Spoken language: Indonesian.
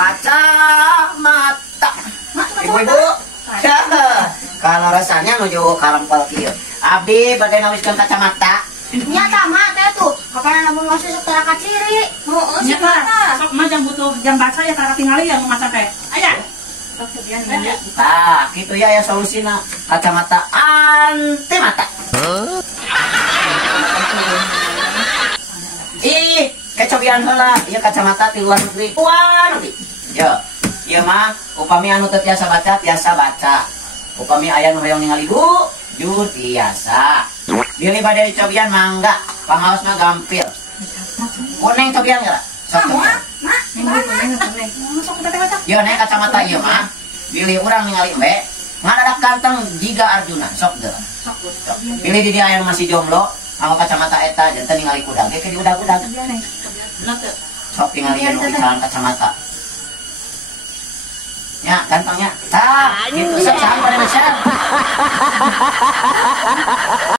kacamata. Ibu-ibu, kalau rasanya nuju kalempel kieu. Abdi bade nawiskeun kacamata. Nya kacamata tuh, kapan namun masih setelah kaciri. Heeh, nya sok mah jang butuh jang baca ya tara tingali yang maca teh. Aya. Sok sebian ya. Tah, kitu ya solusina kacamata anti mata. Ih, kecobian heula, ieu kacamata ti luar negeri. Luar negeri. Yo, ieu mah upami anu teu tiasa baca. Upami aya nu hoyong ningali guru, jur tiasa. Bilih bade dicobian mangga, pangaos mah gampil. Kuning cobian geura? Sok cobian. Sok kita baca. Yo nek kacamata ieu mah, bilih urang ningali embe, ngadadak ganteng jiga Arjuna, sok geura. Sok. Bilih di dia aya masih jomblo, anggo kacamata eta janten ningali kuda ge ke diudag-udag. Sok tingali anu bicaran kacamata. Ya, gantengnya. Tah, gitu sok sampai pada masyarakat.